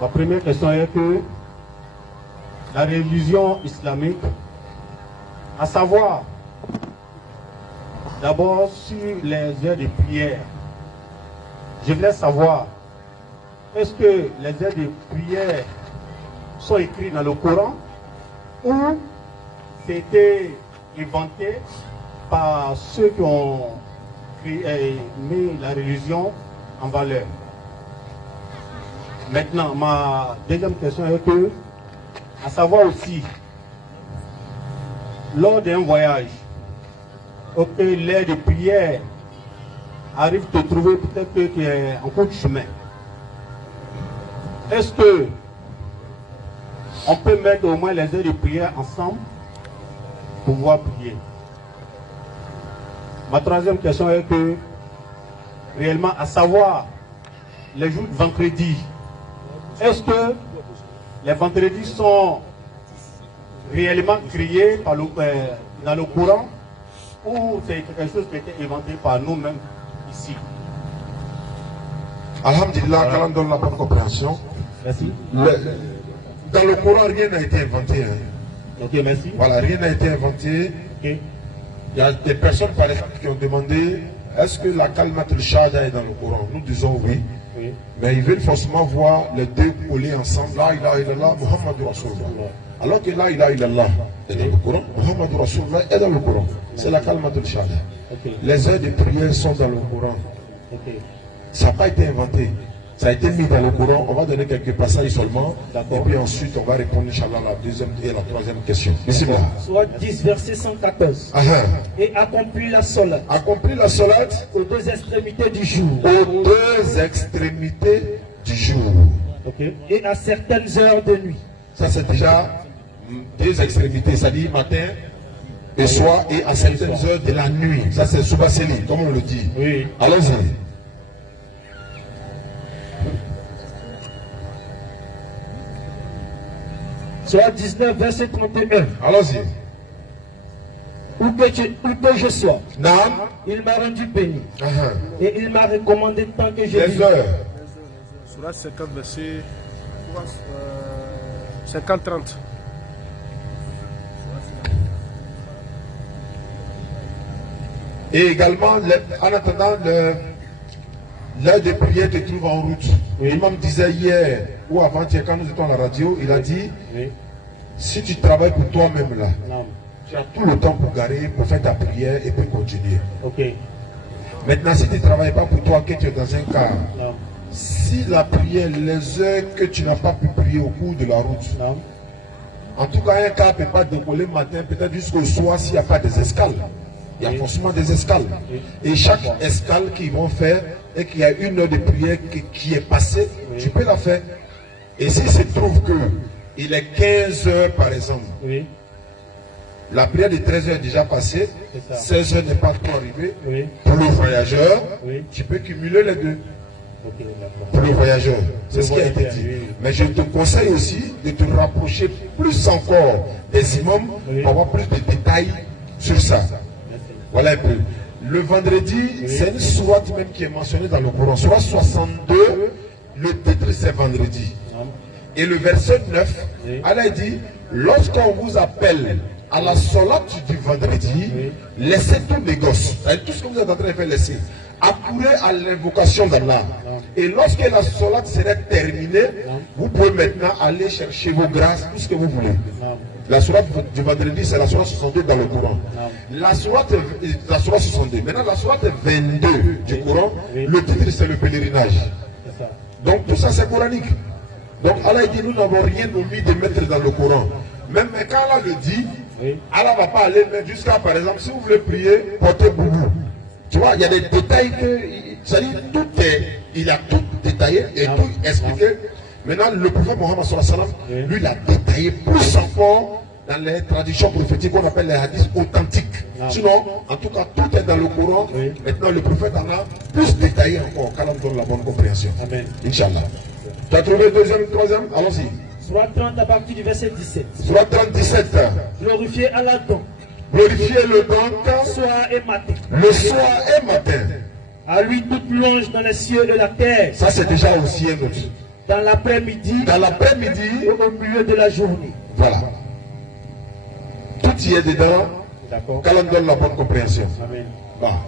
Ma première question est que la religion islamique, à savoir, d'abord sur les heures de prière, je voulais savoir, est-ce que les heures de prière sont écrites dans le Coran ou c'était inventé par ceux qui ont mis la religion en valeur? Maintenant, ma deuxième question est que, à savoir aussi, lors d'un voyage, l'heure de prière arrive de trouver peut-être que tu es en cours de chemin. Est-ce que on peut mettre au moins les heures de prière ensemble pour pouvoir prier? Ma troisième question est que, réellement, à savoir, les jours de vendredi, est-ce que les vendredis sont réellement créés par dans le Coran ou c'est quelque chose qui a été inventé par nous-mêmes ici? Alhamdulillah, qu'Allah donne la bonne compréhension. Merci. Dans le Coran, rien n'a été inventé. Hein. Ok, merci. Voilà, rien n'a été inventé. Okay. Il y a des personnes, par exemple, qui ont demandé est-ce que la kalmat al-shahada est dans le Coran? Nous disons oui. Oui. Mais ils veulent forcément voir les deux collés ensemble. La ilaha illallah, Muhammadur Rasulullah. Alors que la ilaha illallah est dans le Coran, Muhammadur Rasulullah est dans le Coran. C'est la kalmat al-shahada. Okay. Les heures de prière sont dans le Coran. Okay. Ça n'a pas été inventé. Ça a été mis dans le Coran. On va donner quelques passages seulement. Et puis ensuite, on va répondre, Inch'Allah, à la deuxième et la troisième question. Bismillah. Soit 10, verset 114. Et accomplit la solat. Accomplit la solat aux deux extrémités du jour. Aux deux extrémités du jour. Okay. Et à certaines heures de nuit. Ça, c'est déjà deux extrémités. Ça dit matin et soir et à certaines heures de la nuit. Ça, c'est Soubaseli, comme on le dit. Oui. Allons-y. Soit 19, verset 31. Allons-y. Où que je sois, Non. il m'a rendu béni. Et il m'a recommandé tant que je Les vis. heures. Surat 50, verset 50-30. Et également, en attendant, l'heure de prière te trouve en route. Oui. L'imam disait hier ou avant-hier, quand nous étions à la radio, il a dit Oui. si tu travailles pour toi-même là, Non. tu as tout le temps pour garer, pour faire ta prière et puis continuer. Ok. Maintenant, si tu ne travailles pas pour toi, que tu es dans un car, Non. si la prière, les heures que tu n'as pas pu prier au cours de la route, Non. en tout cas, un car ne peut pas décoller le matin, peut-être jusqu'au soir s'il n'y a pas des escales. Il y a forcément des escales. Et chaque escale qu'ils vont faire, et qu'il y a une heure de prière qui est passée, tu peux la faire. Et s'il se trouve que il est 15 heures par exemple, Oui. la prière de 13 heures est déjà passée, 16 heures n'est pas trop arrivé. Oui. Pour le voyageur, Oui. tu peux cumuler les deux. Ok, d'accord. Pour le voyageur, c'est ce qui a été voyageur, dit. oui. Mais je te conseille aussi de te rapprocher plus encore des imams pour avoir plus de détails sur ça. Voilà un peu. Le vendredi, c'est une sourate même qui est mentionnée dans le Coran. Sourate 62, le titre c'est vendredi. Et le verset 9, Allah dit, lorsqu'on vous appelle à la sourate du vendredi, laissez tous les gosses. Tout ce que vous êtes en train de faire, laissez. Accourez à l'invocation d'Allah. Et lorsque la sourate sera terminée, vous pouvez maintenant aller chercher vos grâces, tout ce que vous voulez. La sourate du vendredi, c'est la sourate 62 dans le Coran. La sourate 62. Maintenant, la sourate 22 du Coran, le titre c'est le pèlerinage. Donc tout ça c'est coranique. Donc Allah dit, nous n'avons rien omis de mettre dans le Coran. Même quand Allah le dit, Allah ne va pas aller mettre jusqu'à, par exemple, si vous voulez prier, portez boubou. Tu vois, il y a des détails que, c'est-à-dire tout est, il a tout détaillé et tout expliqué. Maintenant, le prophète Mohammed sallallahu alayhi wa sallam, lui, il a détaillé plus encore dans les traditions prophétiques qu'on appelle les hadiths authentiques. Sinon, en tout cas, tout est dans le Coran. Maintenant, le prophète en a plus détaillé encore. Qu'Allah nous donne la bonne compréhension. Amen. Inch'Allah. Tu as trouvé le deuxième, troisième? Allons-y. Soit 30 à partir du verset 17. Soit 37. Glorifiez Allah donc, Glorifiez le donc soir et matin. le soir et matin. À lui toute louange dans les cieux et la terre. Ça, c'est déjà aussi un autre. Dans l'après-midi. Dans l'après-midi. Et au milieu de la journée. Voilà. Tout y est dedans. D'accord. Quand on donne la bonne compréhension. Amen. Bah.